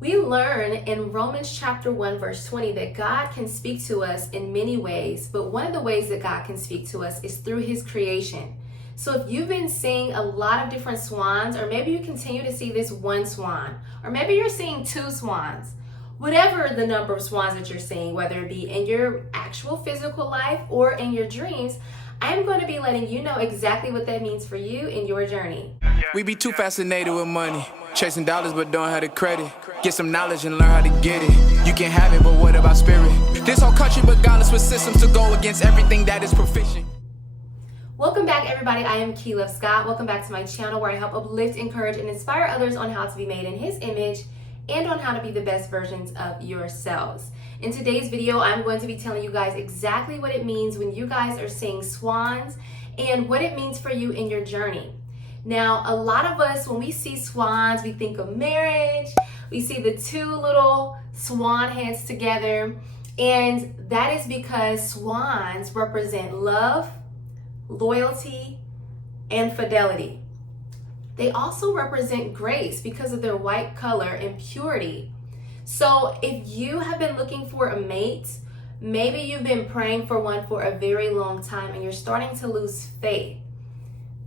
We learn in Romans chapter 1 verse 20 that God can speak to us in many ways, but one of the ways that God can speak to us is through his creation. So if you've been seeing a lot of different swans, or maybe you continue to see this one swan, or maybe you're seeing two swans, whatever the number of swans that you're seeing, whether it be in your actual physical life or in your dreams, I'm going to be letting you know exactly what that means for you in your journey. We be too fascinated with money, chasing dollars but don't have the credit. Get some knowledge and learn how to get it. You can have it, but what about spirit? This whole country but godless with systems to go against everything that is proficient. Welcome back, everybody. I am KeyLovesGod. Welcome back to my channel where I help uplift, encourage, and inspire others on how to be made in his image and on how to be the best versions of yourselves. In today's video, I'm going to be telling you guys exactly what it means when you guys are seeing swans and what it means for you in your journey. Now, a lot of us, when we see swans, we think of marriage. We see the two little swan heads together, and that is because swans represent love, loyalty, and fidelity. They also represent grace because of their white color and purity. So if you have been looking for a mate, maybe you've been praying for one for a very long time and you're starting to lose faith.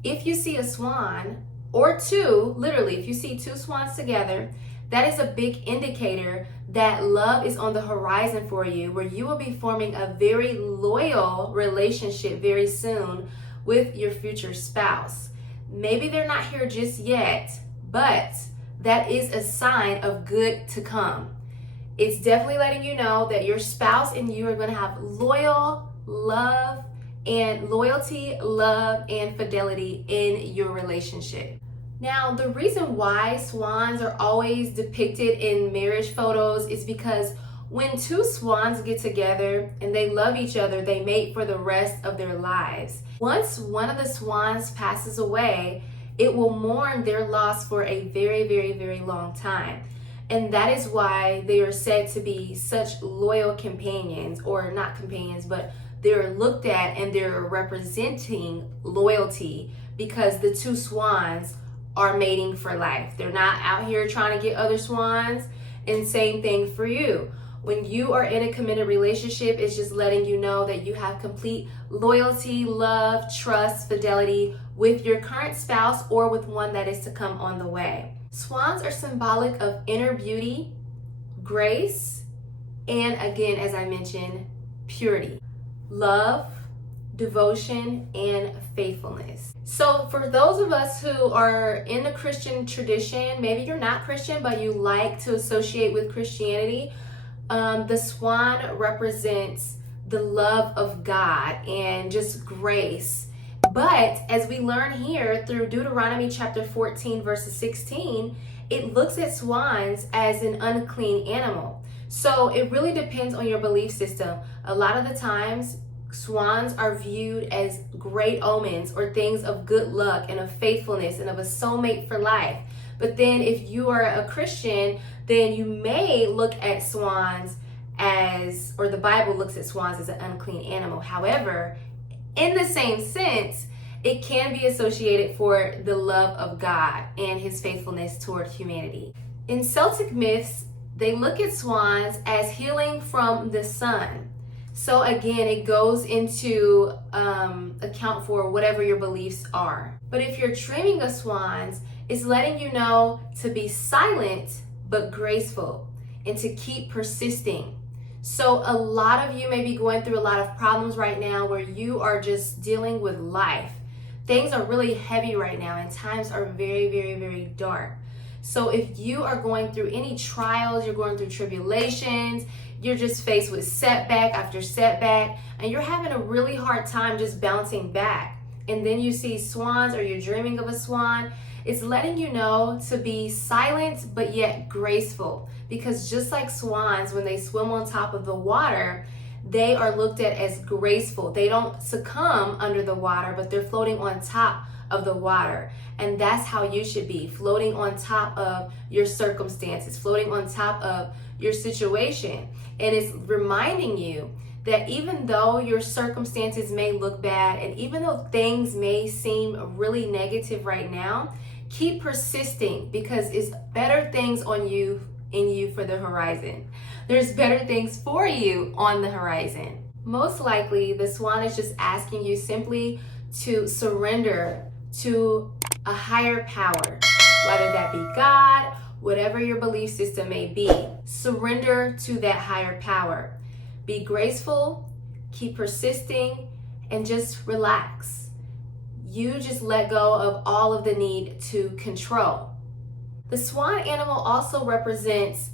If you see a swan or two, literally, if you see two swans together, that is a big indicator that love is on the horizon for you, where you will be forming a very loyal relationship very soon with your future spouse. Maybe they're not here just yet, but that is a sign of good to come. It's definitely letting you know that your spouse and you are going to have loyalty, love, and fidelity in your relationship. Now, the reason why swans are always depicted in marriage photos is because when two swans get together and they love each other, they mate for the rest of their lives. Once one of the swans passes away, it will mourn their loss for a very, very, very long time. And that is why they are said to be such loyal companions, or not companions, but they're looked at and they're representing loyalty because the two swans are mating for life. They're not out here trying to get other swans. And same thing for you. When you are in a committed relationship, it's just letting you know that you have complete loyalty, love, trust, fidelity with your current spouse or with one that is to come on the way. Swans are symbolic of inner beauty, grace, and again, as I mentioned, purity, love, devotion, and faithfulness. So for those of us who are in the Christian tradition, maybe you're not Christian, but you like to associate with Christianity, the swan represents the love of God and just grace. But as we learn here through Deuteronomy chapter 14 verses 16, it looks at swans as an unclean animal. So it really depends on your belief system. A lot of the times, swans are viewed as great omens or things of good luck and of faithfulness and of a soulmate for life. But then if you are a Christian, then you may look at swans as, or the Bible looks at swans as an unclean animal. However, in the same sense, it can be associated for the love of God and his faithfulness toward humanity. In Celtic myths, they look at swans as healing from the sun. So again, it goes into account for whatever your beliefs are. But if you're dreaming of swans, it's letting you know to be silent but graceful and to keep persisting. So a lot of you may be going through a lot of problems right now where you are just dealing with life. Things are really heavy right now and times are very, very, very dark. So if you are going through any trials, you're going through tribulations, you're just faced with setback after setback, and you're having a really hard time just bouncing back, and then you see swans or you're dreaming of a swan, it's letting you know to be silent but yet graceful. Because just like swans, when they swim on top of the water, they are looked at as graceful. They don't succumb under the water, but they're floating on top of the water. And that's how you should be, floating on top of your circumstances, floating on top of your situation. And it's reminding you that even though your circumstances may look bad, and even though things may seem really negative right now, keep persisting, because it's better things on you in you for the horizon. There's better things for you on the horizon. Most likely, the swan is just asking you simply to surrender to a higher power, whether that be God, whatever your belief system may be. Surrender to that higher power. Be graceful, keep persisting, and just relax. You just let go of all of the need to control. The swan animal also represents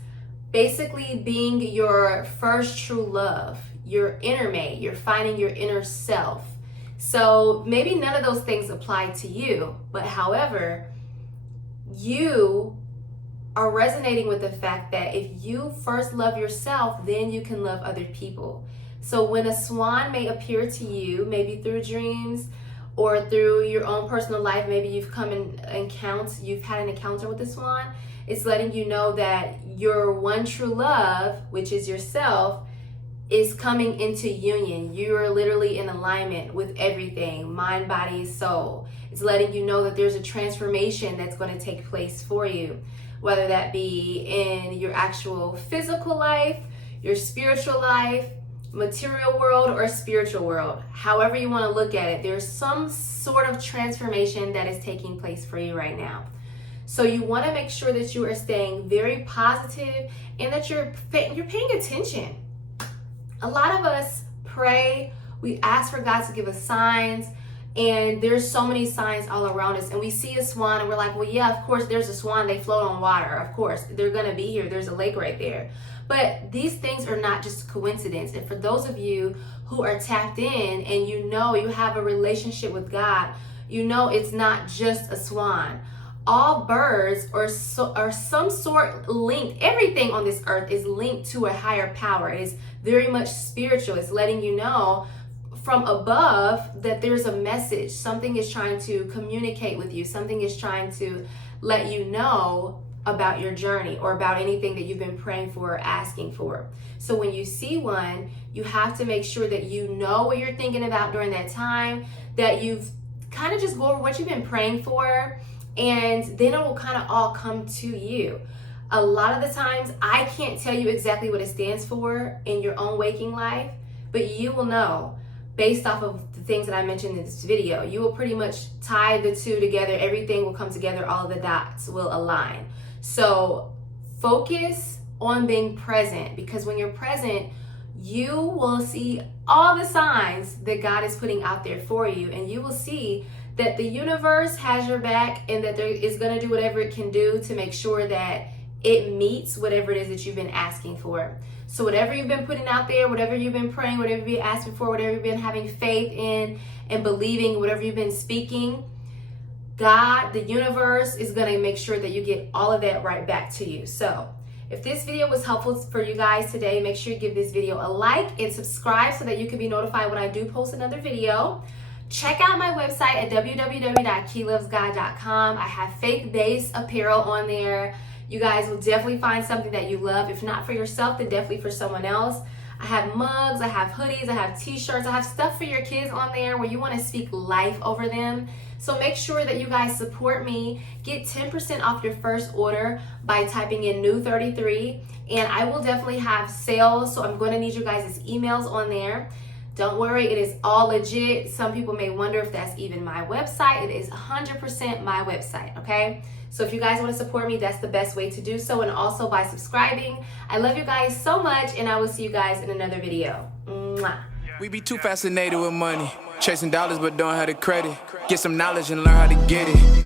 basically being your first true love, your inner mate. You're finding your inner self. So maybe none of those things apply to you, but however, you are resonating with the fact that if you first love yourself, then you can love other people. So when a swan may appear to you, maybe through dreams or through your own personal life, maybe you've had an encounter with the swan, it's letting you know that your one true love, which is yourself, is coming into union. You're literally in alignment with everything, mind, body, soul. It's letting you know that there's a transformation that's going to take place for you, whether that be in your actual physical life, your spiritual life, material world, or spiritual world. However you want to look at it, there's some sort of transformation that is taking place for you right now. So you want to make sure that you are staying very positive and that you're paying attention. A lot of us pray, we ask for God to give us signs, and there's so many signs all around us, and we see a swan and we're like, well, yeah, of course there's a swan, they float on water, of course they're gonna be here, there's a lake right there. But these things are not just coincidence. And for those of you who are tapped in and you know you have a relationship with God, you know it's not just a swan. All birds are some sort linked. Everything on this earth is linked to a higher power. It is very much spiritual. It's letting you know from above that there's a message. Something is trying to communicate with you. Something is trying to let you know about your journey or about anything that you've been praying for or asking for. So when you see one, you have to make sure that you know what you're thinking about during that time, that you've kind of just go over what you've been praying for, and then it will kind of all come to you. A lot of the times, I can't tell you exactly what it stands for in your own waking life, but you will know based off of the things that I mentioned in this video. You will pretty much tie the two together. Everything will come together. All of the dots will align. So focus on being present, because when you're present, you will see all the signs that God is putting out there for you, and you will see that the universe has your back and that there is going to do whatever it can do to make sure that it meets whatever it is that you've been asking for. So whatever you've been putting out there, whatever you've been praying, whatever you've been asking for, whatever you've been having faith in and believing, whatever you've been speaking, God, the universe, is going to make sure that you get all of that right back to you. So if this video was helpful for you guys today, make sure you give this video a like and subscribe so that you can be notified when I do post another video. Check out my website at www.KeyLovesGod.com. I have faith-based apparel on there. You guys will definitely find something that you love. If not for yourself, then definitely for someone else. I have mugs, I have hoodies, I have t-shirts, I have stuff for your kids on there where you want to speak life over them. So make sure that you guys support me. Get 10% off your first order by typing in new33, and I will definitely have sales, so I'm going to need you guys' emails on there. Don't worry, it is all legit. Some people may wonder if that's even my website. It is 100% my website, okay? So if you guys want to support me, that's the best way to do so, and also by subscribing. I love you guys so much, and I will see you guys in another video. Mwah. We be too fascinated with money, chasing dollars but don't have the credit. Get some knowledge and learn how to get it.